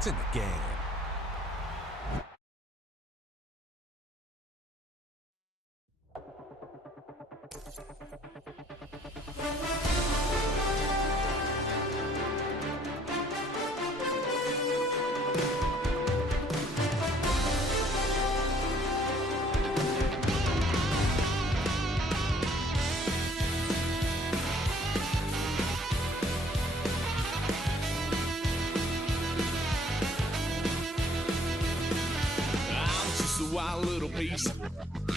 It's in the game. Wild little piece.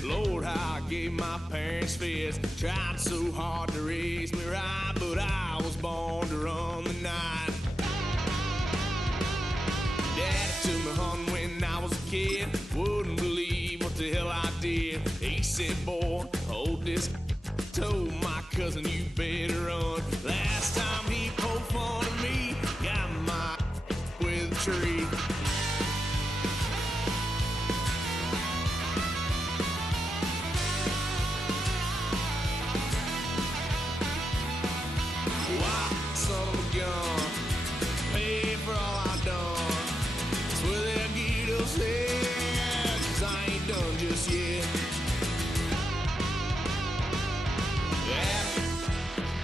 Lord, how I gave my parents fist. Tried so hard to raise me right, but I was born to run the night. Daddy took me hunting when I was a kid. Wouldn't believe what the hell I did. He said, boy, hold this. Told my cousin, you better run. Last time he poked fun of me, got my with a tree. Son of a gun, pay for all I done. Swear they'll get us there, 'cause I ain't done just yet.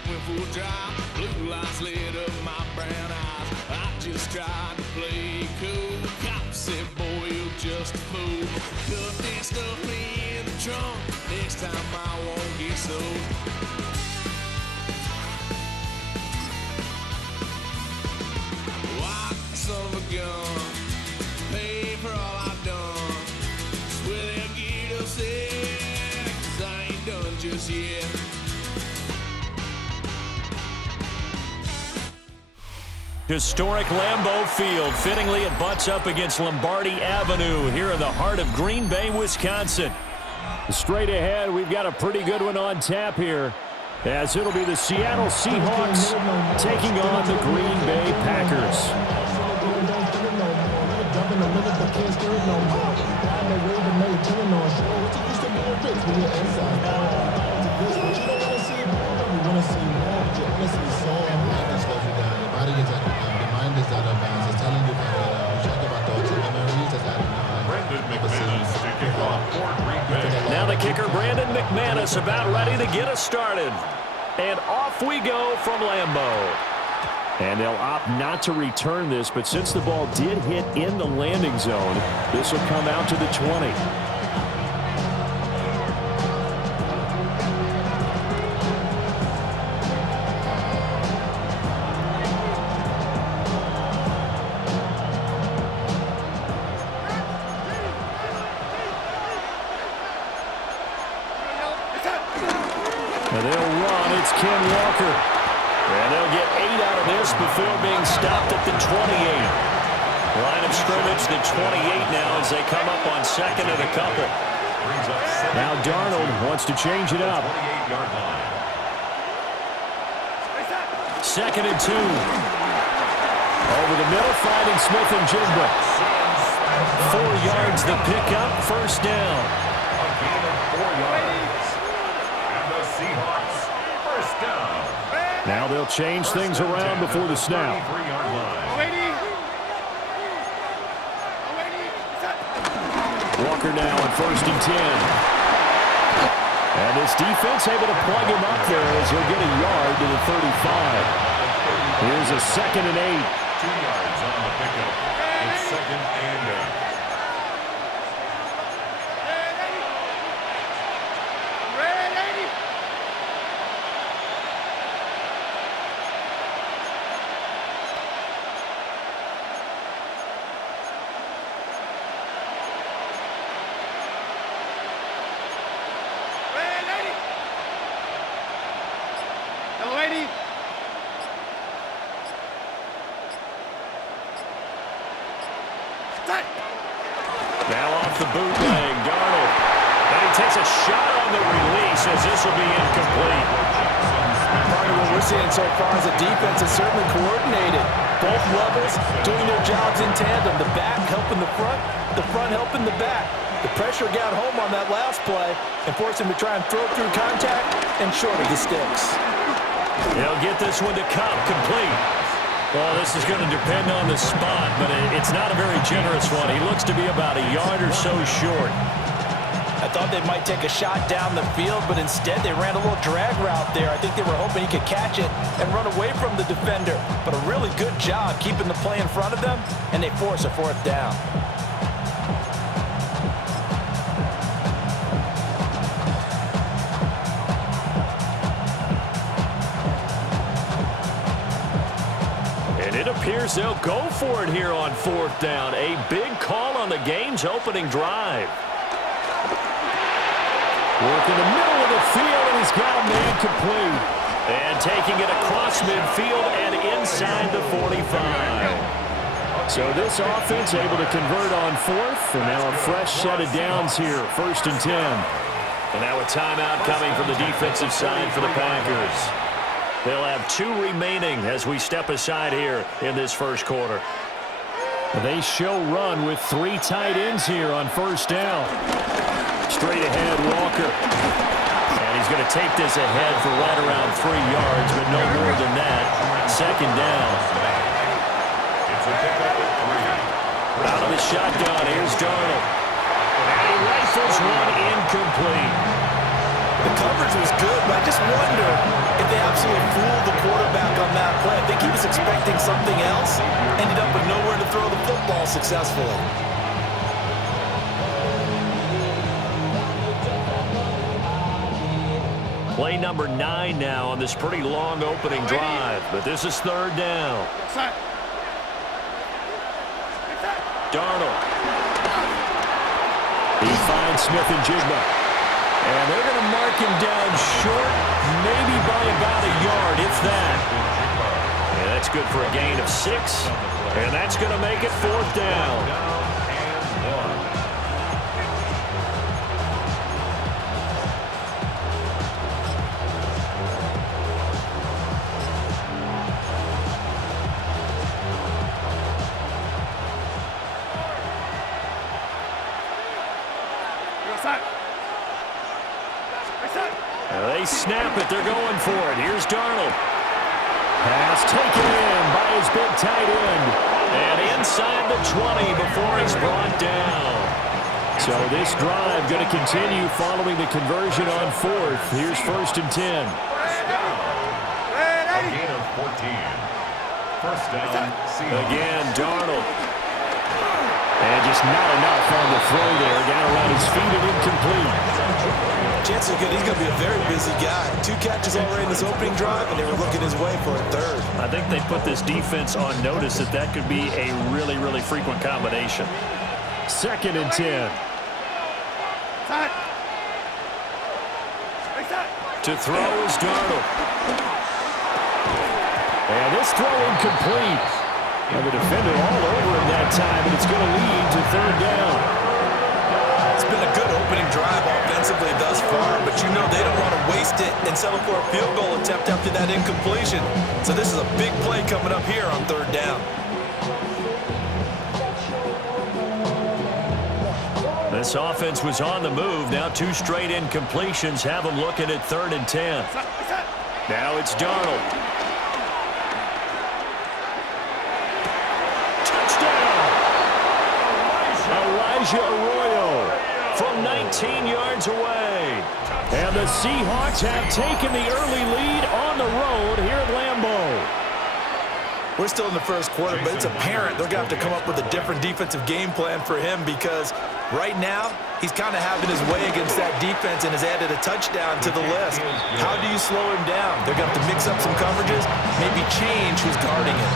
Went for a drive, blue lights lit up my brown eyes. I just tried to play cool. Cop said, boy, you're just a fool. Cuffed and stuffed me in the trunk. Next time I won't get so. Son of a gun, pay for all I've done. Swear they'll get us there, 'cause I ain't done just yet. Historic Lambeau Field. Fittingly, it butts up against Lombardi Avenue here in the heart of Green Bay, Wisconsin. Straight ahead, we've got a pretty good one on tap here, as it'll be the Seattle Seahawks taking on the Green Bay Packers. Now the kicker, Brandon McManus, about ready to get us started. And off we go from Lambeau. And they'll opt not to return this, but since the ball did hit in the landing zone, this will come out to the 20. And they'll run. It's Ken Walker. And they'll get 8 out of this before being stopped at the 28. Line of scrimmage, the 28 now as they come up on second and a couple. Now Darnold wants to change it up. Second and 2. Over the middle, finding Smith and Jigba. 4 yards the pickup, first down. A gain of 4 yards. And the Seahawks, first down. Now they'll change things around before the snap. Walker now on first and 10. And this defense able to plug him up there as he'll get a yard to the 35. Here's a second and 8. 2 yards on the pickup. It's second and 8. Now off the bootleg, Darnold. And he takes a shot on the release as this will be incomplete. Part of what we're seeing so far is the defense is certainly coordinated. Both levels doing their jobs in tandem. The back helping the front helping the back. The pressure got home on that last play and forced him to try and throw through contact and short of the sticks. They'll get this one to Cup, complete. Well, this is going to depend on the spot, but it's not a very generous one. He looks to be about a yard or so short. I thought they might take a shot down the field, but instead they ran a little drag route there. I think they were hoping he could catch it and run away from the defender. But a really good job keeping the play in front of them, and they force a fourth down. And it appears they'll go for it here on fourth down. A big call on the game's opening drive. Work in the middle of the field, and he's got a man complete. And taking it across midfield and inside the 45. So this offense able to convert on fourth, and now a fresh set of downs here, 1st and 10. And now a timeout coming from the defensive side for the Packers. They'll have 2 remaining as we step aside here in this first quarter. They show run with 3 tight ends here on 1st down. Straight ahead, Walker. And he's going to take this ahead for right around 3 yards, but no more than that. 2nd down. Out of the shotgun, here's Darnold. And he rifles one incomplete. The coverage was good, but I just wonder if they absolutely fooled the quarterback on that play. I think he was expecting something else. Ended up with nowhere to throw the football successfully. Play number 9 now on this pretty long opening drive, but this is 3rd down. Darnold. He finds Smith and Jigba. And they're going to mark him down short, maybe by about a yard, if that. And that's good for a gain of 6. And that's going to make it 4th down. They snap it. They're going for it. Here's Darnold. Pass taken in by his big tight end. And inside the 20 before he's brought down. So this drive going to continue following the conversion on 4th. Here's 1st and 10. A gain of 14. 1st down, Seahawks. Again, Darnold. And just not enough on the throw there. Got around his feet and incomplete. Chances are good he's going to be a very busy guy. 2 catches already in this opening drive, and they were looking his way for a 3rd. I think they put this defense on notice that could be a really, really frequent combination. 2nd and 10. To throw is Darnold. And this throw incomplete. And the defender all over him that time, and it's going to lead to 3rd down. It's been a good opening drive offensively thus far, but you know they don't want to waste it and settle for a field goal attempt after that incompletion. So this is a big play coming up here on 3rd down. This offense was on the move. Now 2 straight incompletions have them looking at 3rd and 10. Now it's Darnold. Arroyo from 19 yards away. And the Seahawks have taken the early lead on the road here at Lambeau. We're still in the first quarter, but it's apparent they're going to have to come up with a different defensive game plan for him because right now he's kind of having his way against that defense and has added a touchdown to the list. How do you slow him down? They're going to have to mix up some coverages, maybe change who's guarding him.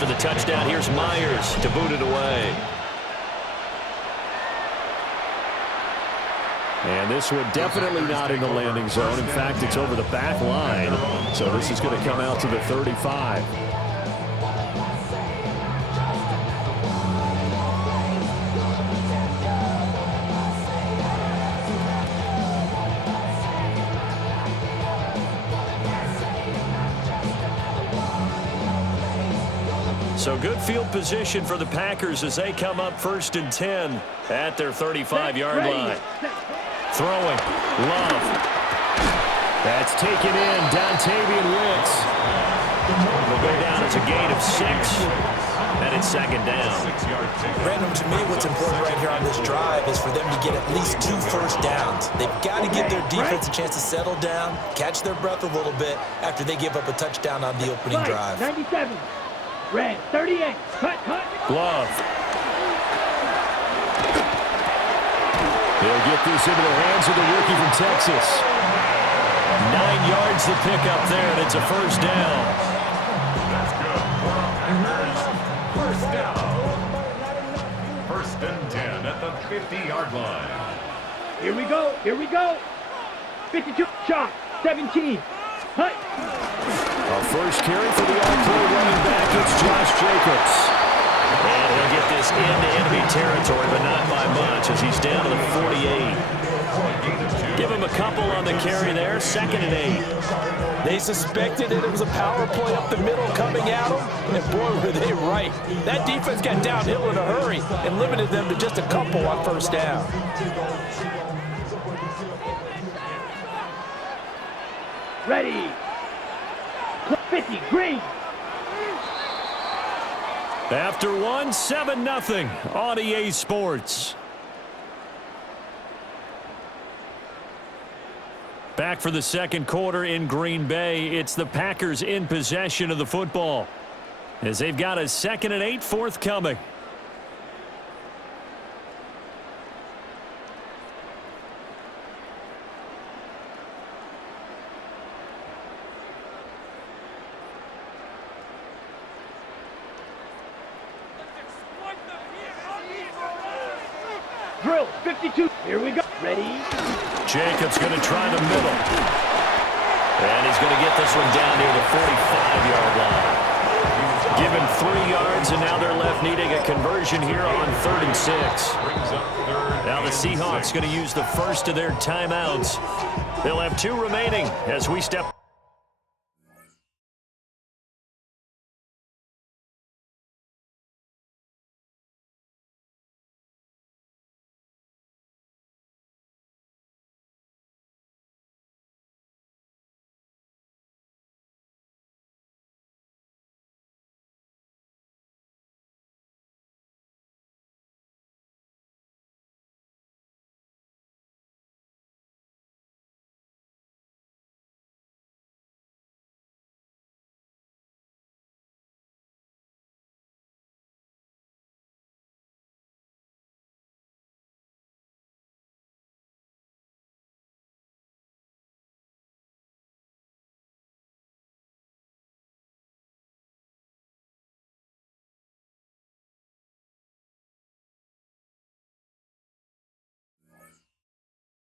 After the touchdown, here's Myers to boot it away. And this one definitely not in the landing zone. In fact, it's over the back line. So this is going to come out to the 35. So good field position for the Packers as they come up 1st and 10 at their 35-yard line. Throwing, Love. That's taken in. Dontavian Wicks will go down as a gain of 6. And it's second down. Brandon, to me, what's important right here on this drive is for them to get at least 2 first downs. They've got to give their defense a chance to settle down, catch their breath a little bit after they give up a touchdown on the opening drive. 97. Red, 38. Cut. Glove. He'll get this into the hands of the rookie from Texas. 9 yards to pick up there, and it's a first down. That's good. First down. First and 10 at the 50-yard line. Here we go. 52. Shot. 17. Cut. Our first carry for the all-pro running back, it's Josh Jacobs. And he'll get this into enemy territory, but not by much as he's down to the 48. Give him a couple on the carry there, 2nd and 8. They suspected that it was a power play up the middle coming at them, and boy, were they right. That defense got downhill in a hurry and limited them to just a couple on first down. Ready. 50. Green. After 1, 7-0 on EA Sports. Back for the second quarter in Green Bay. It's the Packers in possession of the football as they've got a 2nd and 8 forthcoming. Drill. 52. Here we go. Ready. Jacobs going to try the middle. And he's going to get this one down near the 45-yard line. Give him 3 yards, and now they're left needing a conversion here on 3rd and 6. Now the Seahawks going to use the first of their timeouts. They'll have 2 remaining as we step.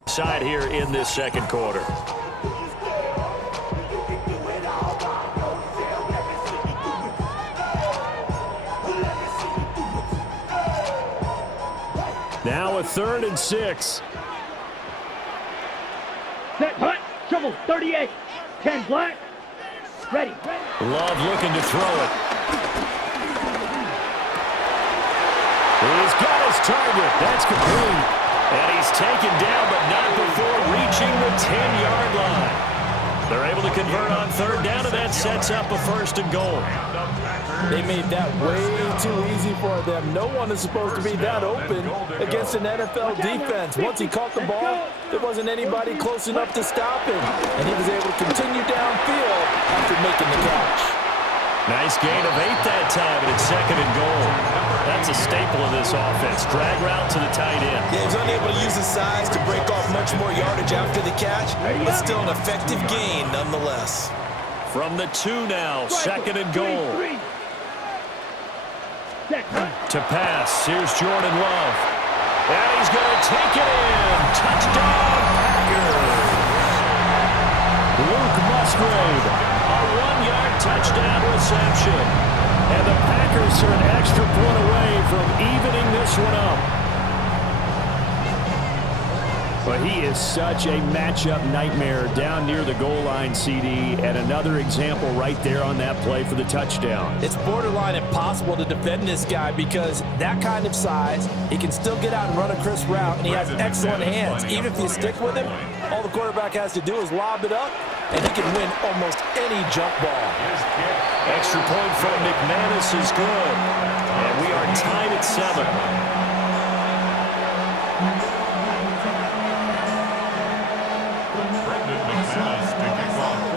Side here in this second quarter. Now a 3rd and 6. Set. Hut. Shovel. 38. 10 black. Ready. Love looking to throw it. He's got his target. That's complete. And he's taken down, but not before reaching the 10-yard line. They're able to convert on 3rd down, and that sets up a 1st and goal. They made that way too easy for them. No one is supposed to be that open against an NFL defense. Once he caught the ball, there wasn't anybody close enough to stop him, and he was able to continue downfield after making the catch. Nice gain of 8 that time, and it's 2nd and goal. That's a staple of this offense. Drag route to the tight end. Yeah, he was unable to use his size to break off much more yardage after the catch, but still an effective gain nonetheless. From the 2 now, 2nd and goal. To pass, here's Jordan Love. And he's going to take it in. Touchdown, Packers. Luke Musgrave, a 1-yard touchdown reception. And the Packers are an extra point away from evening this one up. But he is such a matchup nightmare down near the goal line, CD, and another example right there on that play for the touchdown. It's borderline impossible to defend this guy because that kind of size, he can still get out and run a crisp route, and he has excellent hands. Even if you stick with him, all the quarterback has to do is lob it up, and he can win almost any jump ball. Extra point from McManus is good, and we are tied at 7.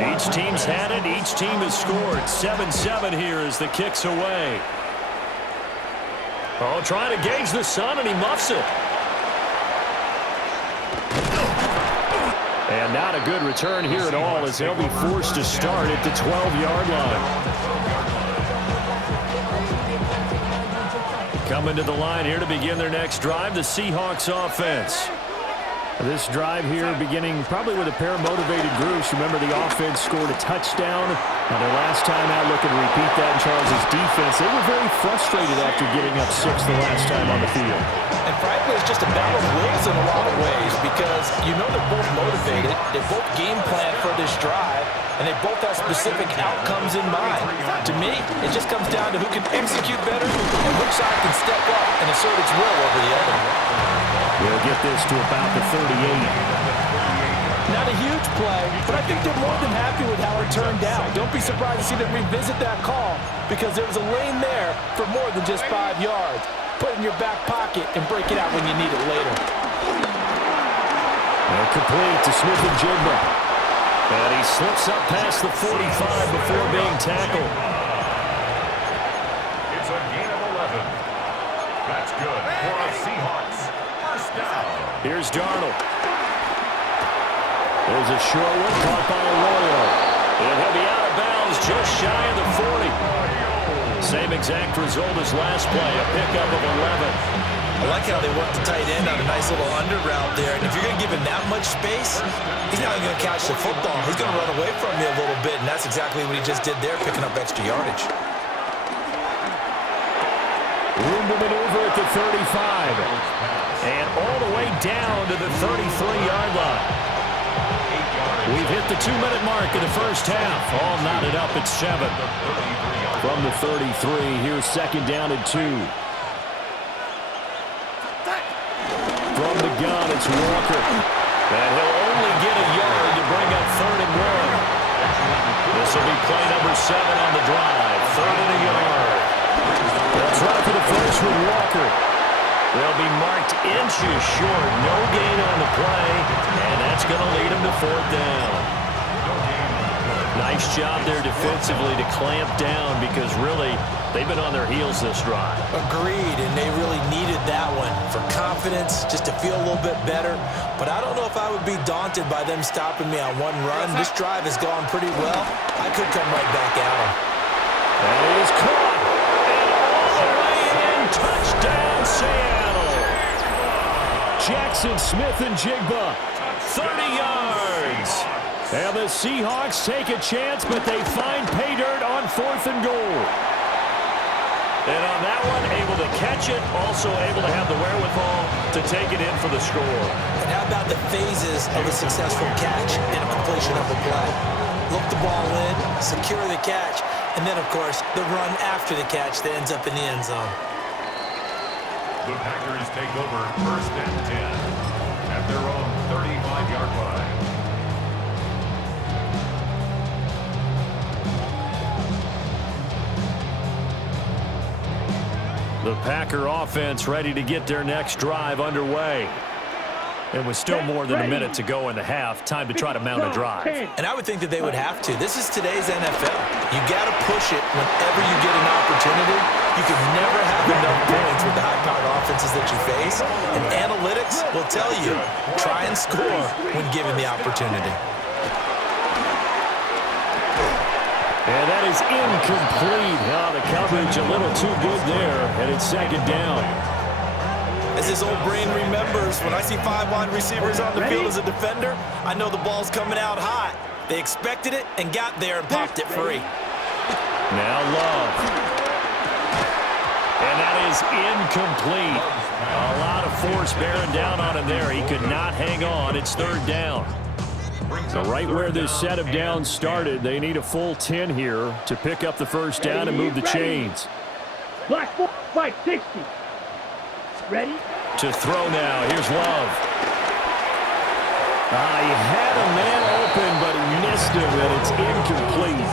Each team's had it. Each team has scored. 7-7 here as the kick's away. Oh, trying to gauge the sun, and he muffs it. And not a good return here at all as they'll be forced to start at the 12-yard line. Coming to the line here to begin their next drive, the Seahawks offense. This drive here beginning probably with a pair of motivated groups. Remember, the offense scored a touchdown. Now, their last time out looking to repeat that in Charles' defense. They were very frustrated after getting up 6 the last time on the field. And frankly, it's just a battle of wills in a lot of ways because you know they're both motivated. They both game plan for this drive, and they both have specific outcomes in mind. To me, it just comes down to who can execute better and which side can step up and assert its will over the other. We'll get this to about the 38. Not a huge play, but I think they're more than happy with how it turned out. Don't be surprised to see them revisit that call because there was a lane there for more than just 5 yards. Put it in your back pocket and break it out when you need it later. And complete to Smith and Jigba. And he slips up past the 45 before being tackled. It's a gain of 11. That's good for the Seahawks. First down. Here's Darnold. There's a short one caught by Arroyo. And he'll be out of bounds just shy of the 40. Same exact result as last play, a pickup of 11. I like how they worked the tight end on a nice little under route there. And if you're going to give him that much space, he's not even going to catch the football. He's going to run away from you a little bit, and that's exactly what he just did there, picking up extra yardage. Room to maneuver at the 35. And all the way down to the 33-yard line. We've hit the 2-minute mark in the first half. All knotted up at 7. From the 33, here's second down and 2. From the gun, it's Walker. And he'll only get a yard to bring up 3rd and 1. This will be play number 7 on the drive. 3rd and a yard. That's right for the first with Walker. They'll be marked inches short. No gain on the play. And that's going to lead them to 4th down. Nice job there defensively to clamp down because really they've been on their heels this drive. Agreed, and they really needed that one for confidence, just to feel a little bit better. But I don't know if I would be daunted by them stopping me on one run. This drive has gone pretty well. I could come right back at them. That is caught. And all the way in. Touchdown, Seattle. Jackson Smith and Jigba. 30 yards. And the Seahawks take a chance, but they find pay dirt on 4th and goal. And on that one, able to catch it, also able to have the wherewithal to take it in for the score. And how about the phases of a successful catch and a completion of a play? Look the ball in, secure the catch, and then, of course, the run after the catch that ends up in the end zone. The Packers take over 1st and 10 at their own 35-yard line. The Packer offense ready to get their next drive underway. And with still more than a minute to go in the half, time to try to mount a drive. And I would think that they would have to. This is today's NFL. You got to push it whenever you get an opportunity. You can never have enough points with the high-powered offenses that you face. And analytics will tell you, try and score when given the opportunity. And that is incomplete. Oh, the coverage a little too good there, and it's second down. As his old brain remembers, when I see 5 wide receivers on the field as a defender, I know the ball's coming out hot. They expected it and got there and popped it free. Now Love. And that is incomplete. A lot of force bearing down on him there. He could not hang on. It's third down. So right where this set of downs started, they need a full 10 here to pick up the first down and move the chains. Black 560. Ready? To throw now. Here's Love. He had a man open, but he missed him, and it's incomplete.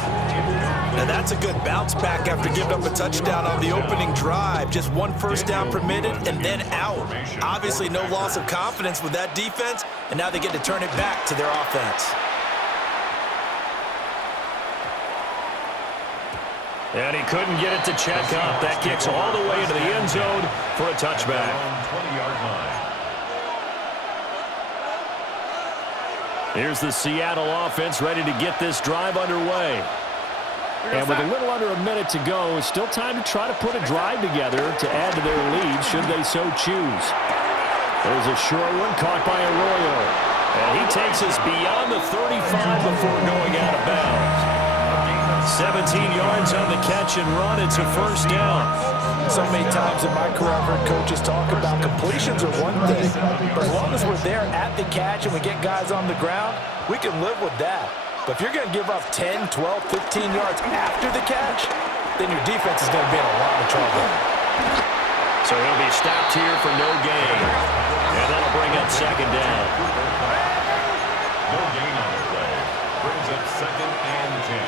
Now that's a good bounce back after giving up a touchdown on the opening drive. Just one first down permitted and then out. Obviously no loss of confidence with that defense, and now they get to turn it back to their offense. And he couldn't get it to check up. That kicks all the way into the end zone for a touchback. 20-yard line. Here's the Seattle offense ready to get this drive underway. And with a little under a minute to go, it's still time to try to put a drive together to add to their lead should they so choose. There's a short one caught by Arroyo. And he takes us beyond the 35 before going out of bounds. 17 yards on the catch and run. It's a first down. So many times in my career, I've heard coaches talk about completions are one thing. But as long as we're there at the catch and we get guys on the ground, we can live with that. But if you're going to give up 10, 12, 15 yards after the catch, then your defense is going to be in a lot of trouble. So he'll be stopped here for no gain. And that'll bring up second down. No gain on the play. Brings up second and 10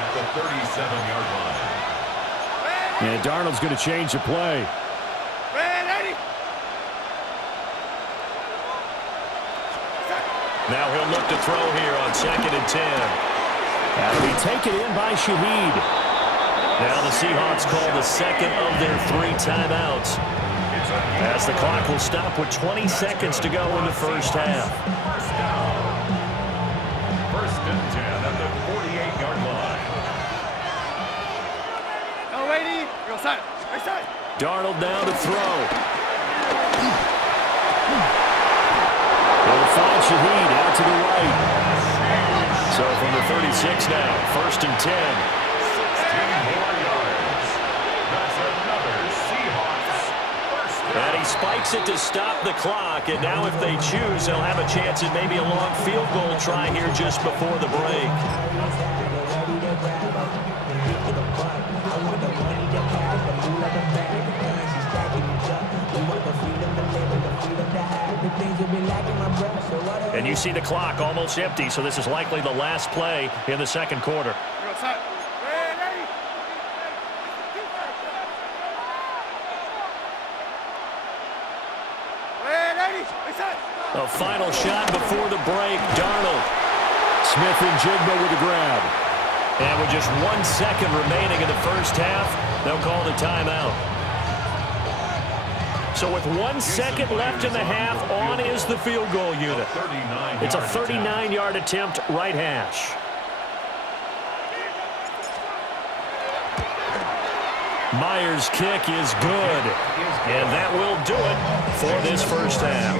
at the 37-yard line. And Darnold's going to change the play. Now he'll look to throw here on second and 10. That'll be taken in by Shaheed. Now the Seahawks call the second of their 3 timeouts, as the clock will stop with 20 seconds to go in the first half. First and 10 at the 48-yard line. Darnold now to throw. They'll find Shaheed out to the right. So from the 36 now, first and 10. 16 more yards. That's another Seahawks first down. And he spikes it to stop the clock. And now if they choose, they'll have a chance at maybe a long field goal try here just before the break. And you see the clock almost empty, so this is likely the last play in the second quarter. A final shot before the break. Darnold. Smith and Jigba with the grab. And with just 1 second remaining in the first half, they'll call the timeout. So with 1 second left in the half, on is the field goal unit. It's a 39-yard attempt, right hash. Myers' kick is good. And that will do it for this first half.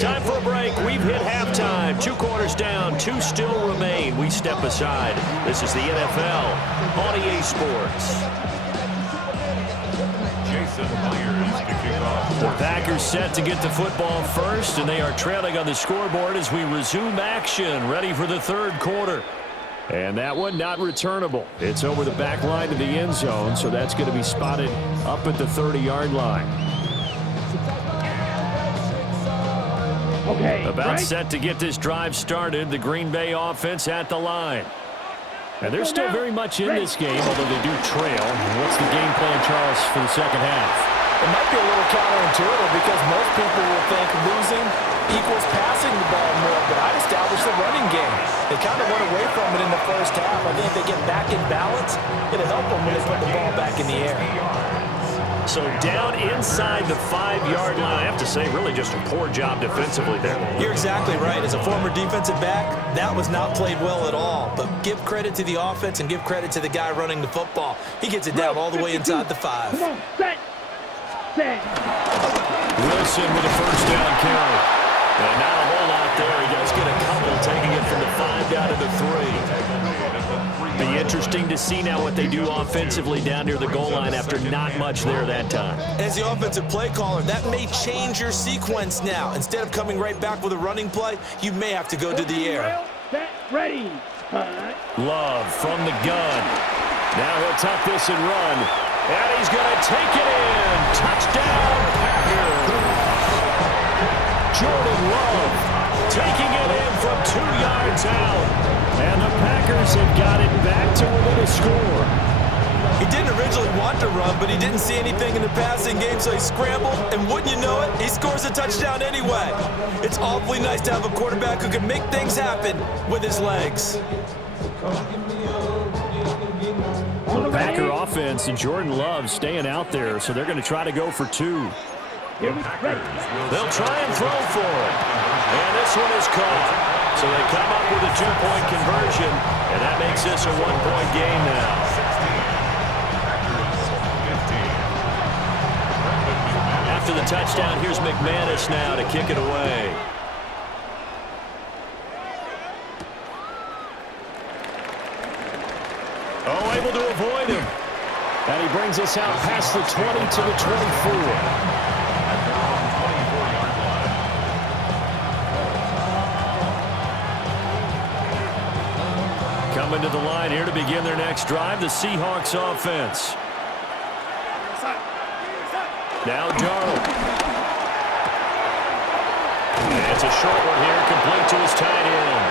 Time for a break. We've hit halftime. 2 quarters down, 2 still remain. We step aside. This is the NFL on EA Sports. The Packers set to get the football first, and they are trailing on the scoreboard as we resume action, ready for the third quarter. And that one not returnable. It's over the back line to the end zone, so that's going to be spotted up at the 30-yard line. Okay. About set to get this drive started, the Green Bay offense at the line. And they're still very much in this game, although they do trail. What's the game plan, Charles, for the second half? It might be a little counterintuitive because most people will think losing equals passing the ball more, but I'd establish the running game. They kind of went away from it in the first half. I think if they get back in balance, it'll help them when they put the ball back in the air. So down inside the 5-yard line. I have to say, really just a poor job defensively there. You're exactly right. As a former defensive back, that was not played well at all. But give credit to the offense and give credit to the guy running the football. He gets it down all the way inside the 5. Come on, set. Wilson with a first down carry. And not a whole lot there. He does get a couple, taking it from the 5 down to the 3. Be interesting to see now what they do offensively down near the goal line after not much there that time. As the offensive play caller, that may change your sequence now. Instead of coming right back with a running play, you may have to go to the air. Set, ready. Love from the gun. Now he'll tuck this and run. And he's going to take it in. Touchdown, Packers. Jordan Love taking it in from 2 yards out. And the Packers have got it back to within a score. He didn't originally want to run, but he didn't see anything in the passing game, so he scrambled, and wouldn't you know it, he scores a touchdown anyway. It's awfully nice to have a quarterback who can make things happen with his legs. The Packer offense and Jordan Love staying out there, so they're going to try to go for 2. They'll try and throw for it. And this one is caught. So they come up with a 2-point conversion, and that makes this a 1-point game now. After the touchdown, here's McManus now to kick it away. Oh, able to avoid him. And he brings us out past the 20 to the 24. Coming to the line here to begin their next drive, the Seahawks offense. Now Darnold. And it's a short one here, complete to his tight end.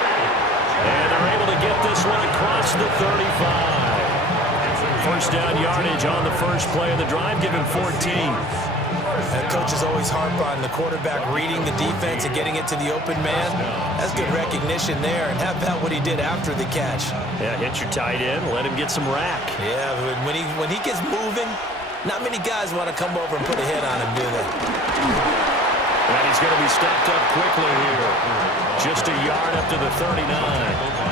And they're able to get this one across the 35. First down yardage on the first play of the drive, given 14. Coaches always harp on the quarterback reading the defense and getting it to the open man. That's good recognition there, and how about what he did after the catch? Yeah, hit your tight end, let him get some rack. Yeah, but when he gets moving, not many guys want to come over and put a hit on him, do they? And he's going to be stopped up quickly here. Just a yard up to the 39.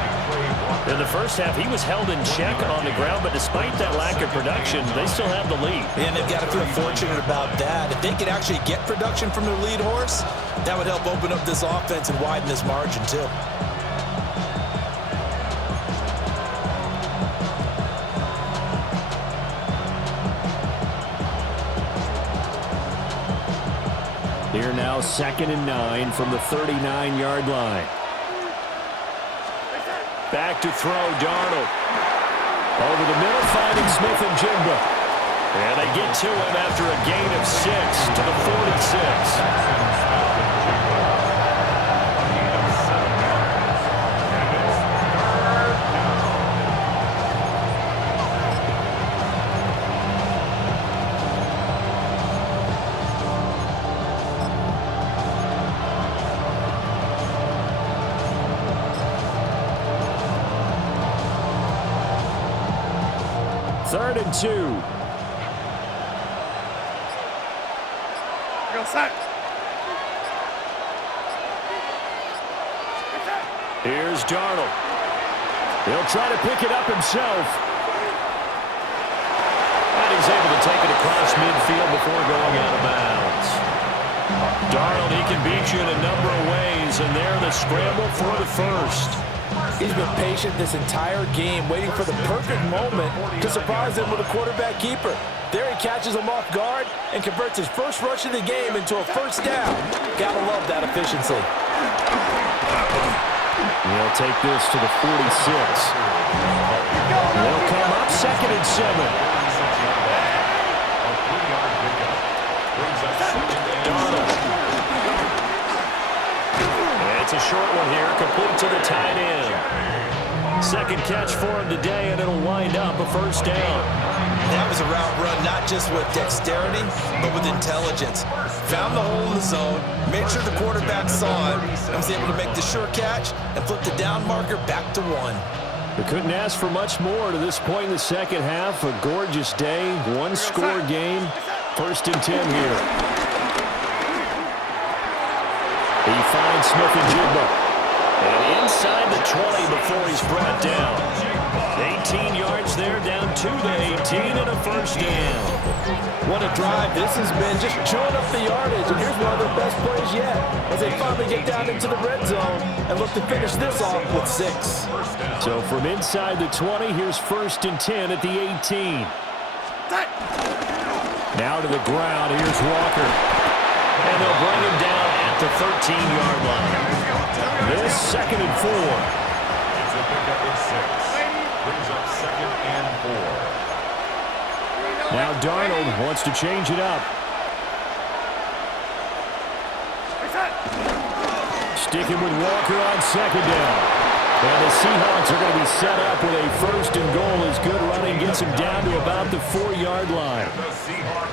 In the first half, he was held in check on the ground, but despite that lack of production, they still have the lead. And they've got to feel fortunate about that. If they could actually get production from their lead horse, that would help open up this offense and widen this margin, too. Here now, 2nd and 9 from the 39-yard line. Back to throw, Darnold. Over the middle, finding Smith and Jigba. And they get to him after a gain of 6 to the 46. Third and 2. Here's Darnold. He'll try to pick it up himself. And he's able to take it across midfield before going out of bounds. Darnold, he can beat you in a number of ways, and there the scramble for the first. He's been patient this entire game, waiting for the perfect moment to surprise him with a quarterback keeper. There he catches him off guard and converts his first rush of the game into a first down. Gotta love that efficiency. They'll take this to the 46. They'll come up 2nd and 7. Darnold. It's a short one here, complete to the tight end. Second catch for him today, and it'll wind up a first down. That was a route run not just with dexterity, but with intelligence. Found the hole in the zone, made sure the quarterback saw it, and was able to make the sure catch and flip the down marker back to 1. They couldn't ask for much more to this point in the second half. A gorgeous day, one-score game. 1st and 10 here. He finds Smith and Jigba. And inside the 20 before he's brought down. 18 yards there, down to the 18 and a first down. What a drive this has been, just chewing up the yardage. And here's one of their best plays yet as they finally get down into the red zone and look to finish this off with 6. So from inside the 20, here's 1st and 10 at the 18. Now to the ground, here's Walker. And they'll bring him down at the 13-yard line. This 2nd and 4. It's a pickup of 6. Brings up 2nd and 4. Now Darnold wants to change it up. Sticking with Walker on 2nd down. And the Seahawks are going to be set up with a 1st and goal as good running gets him down to about the 4-yard line.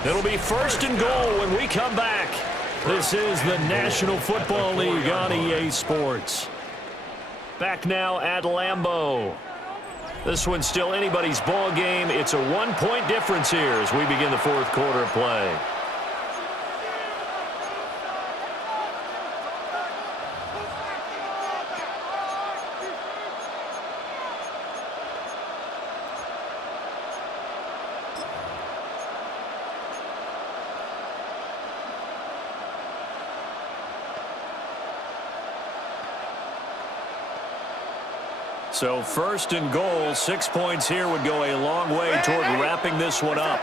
It'll be 1st and goal when we come back. This is the National Football League on EA Sports. Back now at Lambeau. This one's still anybody's ball game. It's a 1-point difference here as we begin the 4th quarter of play. So 1st and goal, 6 points here would go a long way toward wrapping this one up.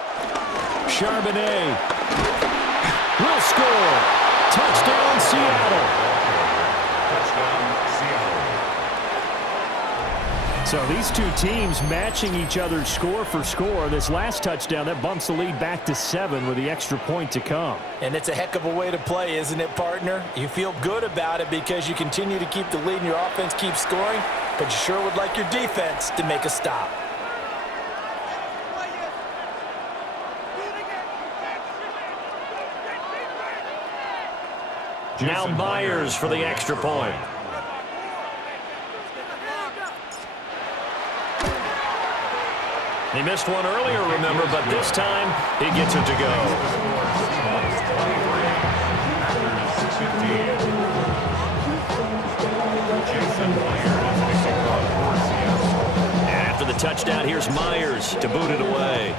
Charbonnet will score. Touchdown, Seattle. Touchdown, Seattle. So these two teams matching each other's score for score. This last touchdown, that bumps the lead back to 7 with the extra point to come. And it's a heck of a way to play, isn't it, partner? You feel good about it because you continue to keep the lead and your offense keeps scoring, but you sure would like your defense to make a stop. Now Myers for the extra point. He missed one earlier, remember, but this time he gets it to go. After the touchdown, here's Myers to boot it away.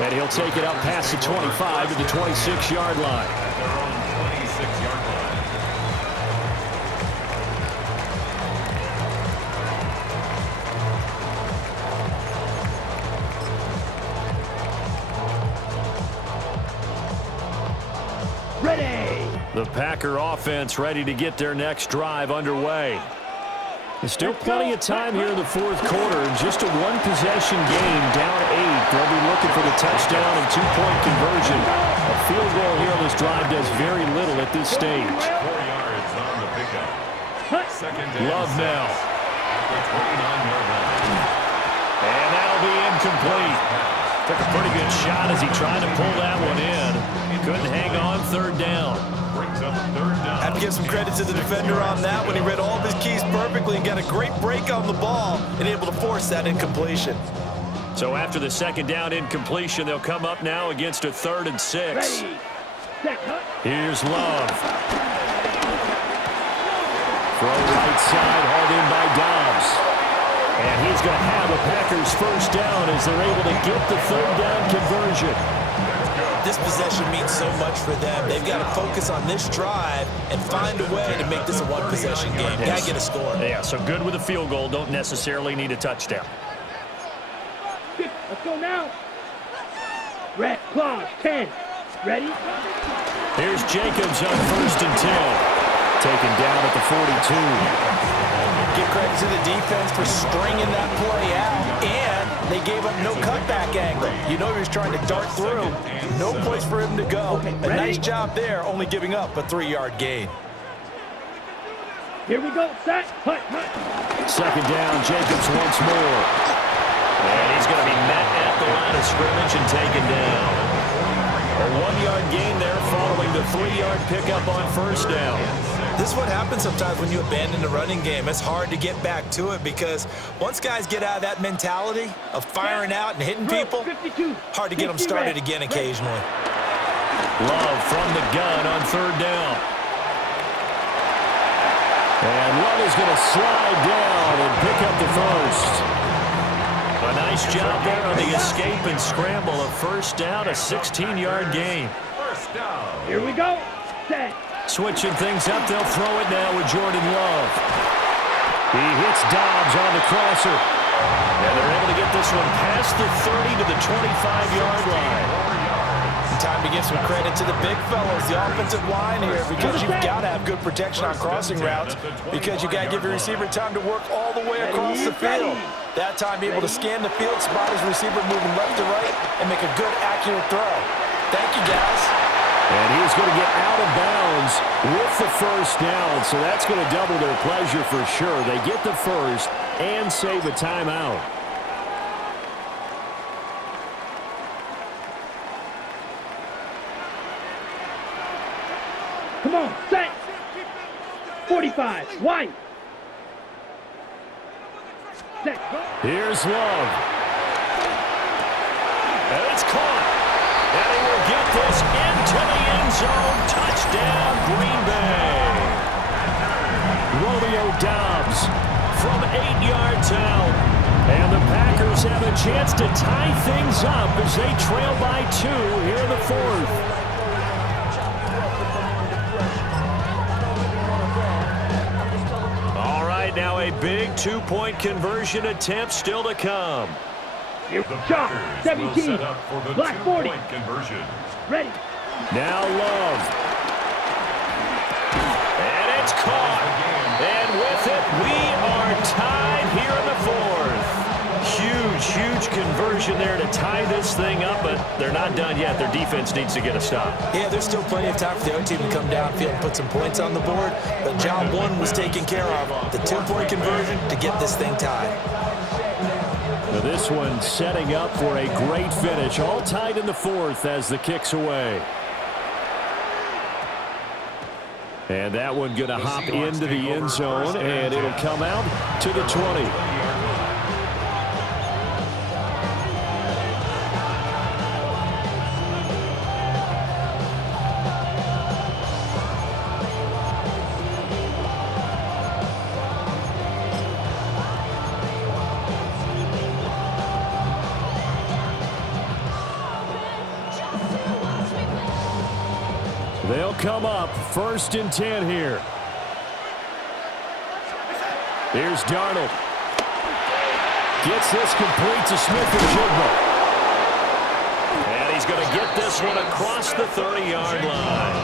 And he'll take it up past the 25 to the 26-yard line. The Packer offense ready to get their next drive underway. There's still plenty of time here in the 4th quarter. Just a one-possession game, down 8. They'll be looking for the touchdown and 2-point conversion. A field goal here on this drive does very little at this stage. 4 yards on the pickup. 2nd and Love 6 now. at the 29-yard line. And that'll be incomplete. Took a pretty good shot as he tried to pull that one in. Couldn't hang on 3rd down. Brings up 3rd down. Have to give some credit to the defender on that when he read all of his keys perfectly and got a great break on the ball and able to force that incompletion. So after the 2nd down incompletion, they'll come up now against a 3rd and 6. Here's Love. Throw right side, hauled in by Dobbs. And he's going to have a Packers 1st down as they're able to get the 3rd down conversion. This possession means so much for them. They've got to focus on this drive and find a way to make this a one-possession game. Got to get a score. Yeah, so good with a field goal. Don't necessarily need a touchdown. Let's go now. Red claws, 10. Ready? Here's Jacobs on 1st and 10. Taken down at the 42. Give credit to the defense for stringing that play out, and they gave up no cutback angle. You know he was trying to dart through. No place for him to go. A nice job there, only giving up a 3-yard gain. Here we go, set, hut. 2nd down, Jacobs once more. And he's going to be met at the line of scrimmage and taken down. A 1-yard gain there following the 3-yard pickup on 1st down. This is what happens sometimes when you abandon the running game. It's hard to get back to it because once guys get out of that mentality of firing out and hitting people, hard to get them started again occasionally. Love from the gun on third down. And Love is going to slide down and pick up the first. A nice job there on the escape and scramble. A first down, a 16-yard gain. First down. Here we go. Set. Switching things up, they'll throw it now with Jordan Love. He hits Dobbs on the crosser. And they're able to get this one past the 30 to the 25-yard line. Time to give some credit to the big fellows, the offensive line here, because you've got to have good protection on crossing routes because you got to give your receiver time to work all the way across the field. That time able to scan the field, spot his receiver moving left to right, and make a good, accurate throw. Thank you, guys. And he's going to get out of bounds with the first down, so that's going to double their pleasure for sure. They get the first and save a timeout. Come on, set. 45, wide. Set. Here's Love. And it's caught. And he will get this into the end zone. Touchdown, Green Bay. Romeo Dobbs from 8 yards out. And the Packers have a chance to tie things up as they trail by 2 here in the fourth. Now a big two-point conversion attempt still to come. Here The shot. Packers 17. will set up for the Black 40. two-point conversion. Ready. Now Love. And it's caught. And with it, we are tied here in the fourth. Huge conversion there to tie this thing up, but they're not done yet. Their defense needs to get a stop. Yeah, there's still plenty of time for the other team to come downfield and put some points on the board, but job one was taken care of. The two-point conversion to get this thing tied. Now this one setting up for a great finish. All tied in the fourth as the kick's away. And that one going to hop into the end zone, and it'll come out to the 20. They'll come up 1st and 10 here. Here's Darnold. Gets this complete to Smith-Njigba. And he's going to get this one across the 30-yard line.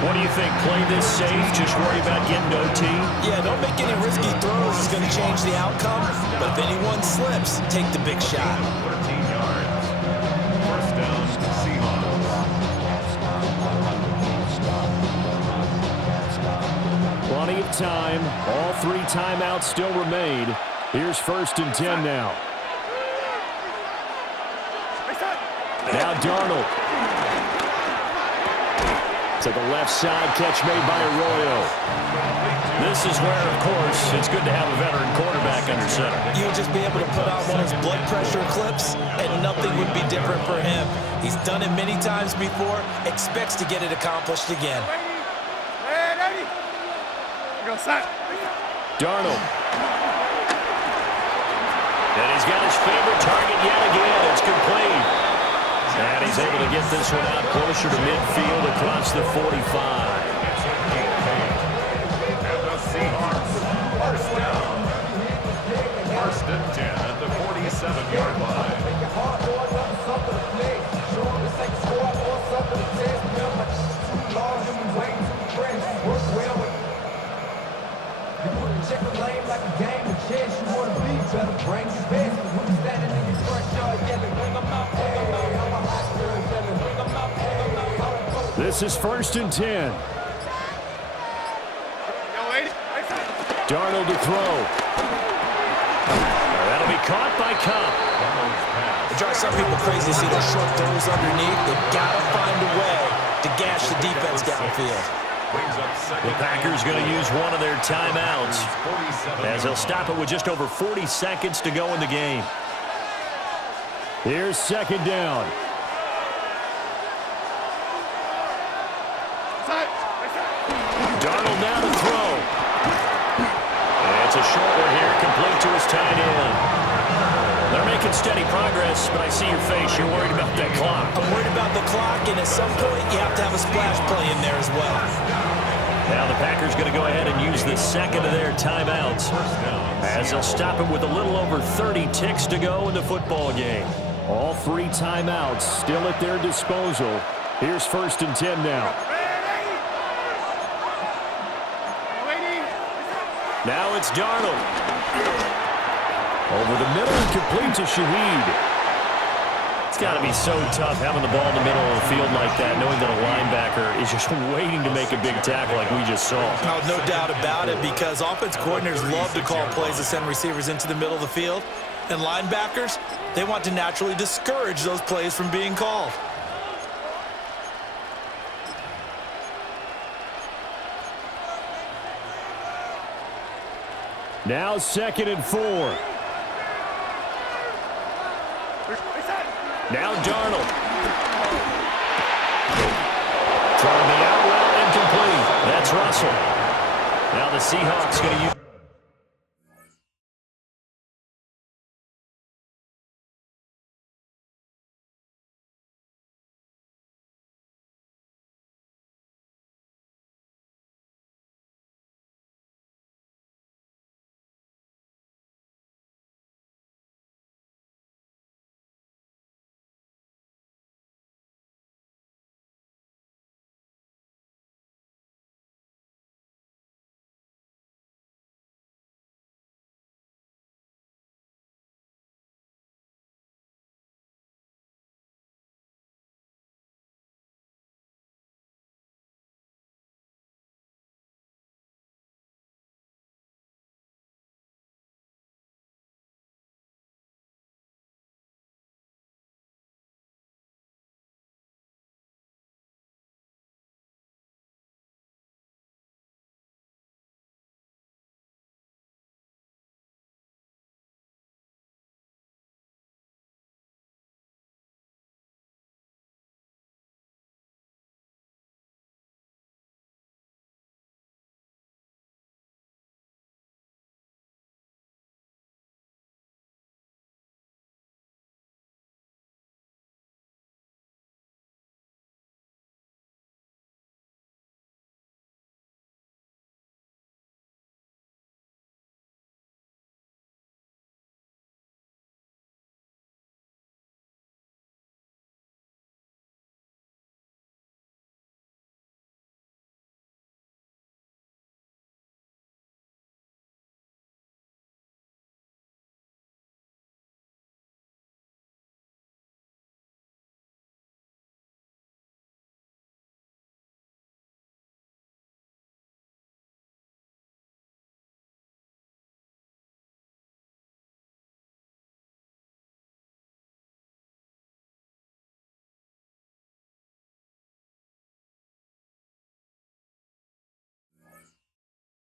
What do you think? Play this safe, just worry about getting OT? Yeah, don't make any risky throws. It's going to change the outcome. But if anyone slips, take the big shot. 13 yards. First down, Seahawks. Plenty of time. All 3 timeouts still remain. Here's 1st and 10 now. Now Darnold. To the left side, catch made by Arroyo. This is where, of course, it's good to have a veteran quarterback under center. You would just be able to put on one of his blood pressure clips, and nothing would be different for him. He's done it many times before, expects to get it accomplished again. Darnold. And he's got his favorite target yet again. It's complete. And he's able to get this one out closer to midfield across the 45. And the Seahawks, first down. 1st and 10 at the 47-yard line. Check the lane like a game of chess. You want to be better, bring your best. When you standing in your front yard yelling, bring them out, bring them out. I'm a hot girl yelling, bring them out, bring them out. This is 1st and 10. Darnold to throw. That'll be caught by Cup. It drives some people crazy to see those short throws underneath. They've got to find a way to gash the defense downfield. Brings up second. The Packers going to use one of their timeouts as they'll stop it with just over 40 seconds to go in the game. Here's second down. Darnold now to throw. It's a short one here, complete to his tight end. They're making steady progress, but I see your face. You're worried about that clock. I'm worried about the clock, and at some point, you have to have a splash play in there as well. Now the Packers going to go ahead and use the second of their timeouts as they'll stop it with a little over 30 ticks to go in the football game. All three timeouts still at their disposal. Here's 1st and 10 now. Now it's Darnold. Over the middle and complete to Shaheed. It's got to be so tough having the ball in the middle of the field like that, knowing that a linebacker is just waiting to make a big tackle like we just saw. No doubt about it, because offense coordinators love to call plays to send receivers into the middle of the field. And linebackers, they want to naturally discourage those plays from being called. Now 2nd and 4. Now Darnold. Throwing the out route incomplete. That's Russell. Now the Seahawks going to use.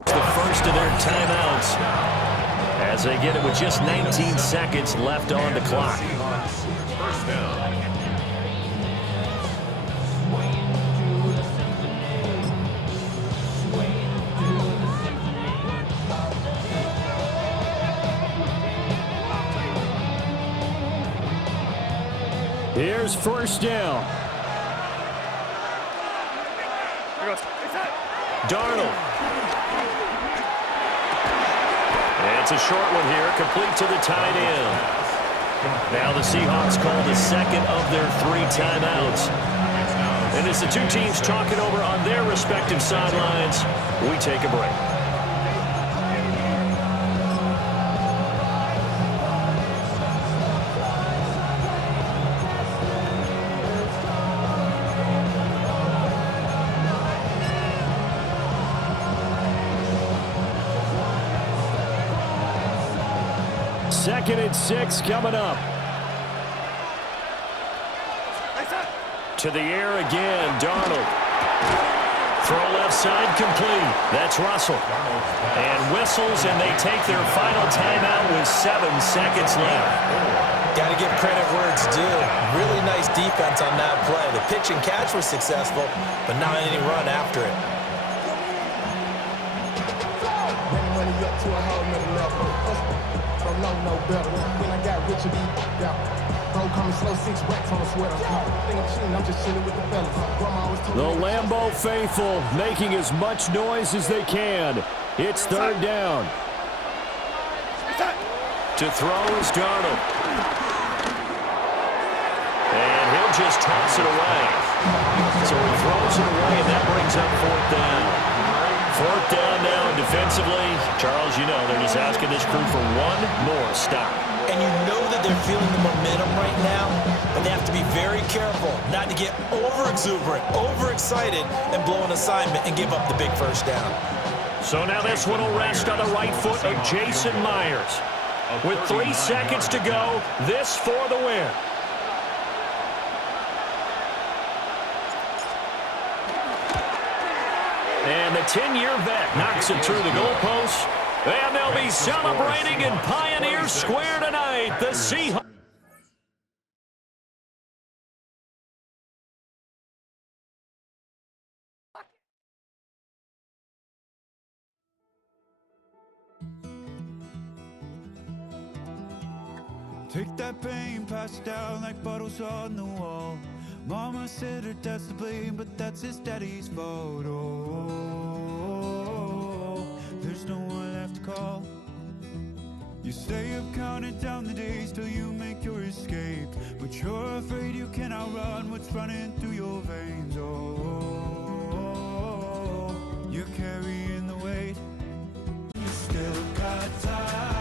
The first of their timeouts as they get it with just 19 seconds left on the clock. First down. Here's 1st down. Darnold. It's a short one here, complete to the tight end. Now the Seahawks call the second of their 3 timeouts. And as the two teams talk it over on their respective sidelines, we take a break. Second and 6 coming up. To the air again, Darnold. Throw left side complete. That's Russell. And whistles, and they take their final timeout with 7 seconds left. Got to give credit where it's due. Really nice defense on that play. The pitch and catch was successful, but not any run after it. To a whole nother level. Don't know no better. When I got rich, bro, coming slow, 6 racks on a sweater. Think I'm cheating, I'm just chilling with the fellas. Grandma always told The me. Lambeau faithful making as much noise as they can. It's third down. To throw is Darnold. And he'll just toss it away. So he throws it away, and that brings up fourth down. Fourth down now, and defensively, Charles, you know, they're just asking this crew for one more stop. And you know that they're feeling the momentum right now, but they have to be very careful not to get over-exuberant, overexcited, and blow an assignment and give up the big first down. So now this one will rest on the right foot of Jason Myers. With 3 seconds to go, this for the win. And the 10-year vet knocks it through the goalpost. And they'll be celebrating in Pioneer Square tonight. The Seahawks. Take that pain, pass it down like bottles on the wall. Mama said her dad's to blame, but that's his daddy's fault. Oh, there's no one left to call. You stay up counting down the days till you make your escape, but you're afraid you can outrun what's running through your veins. Oh, you're carrying the weight. You still got time.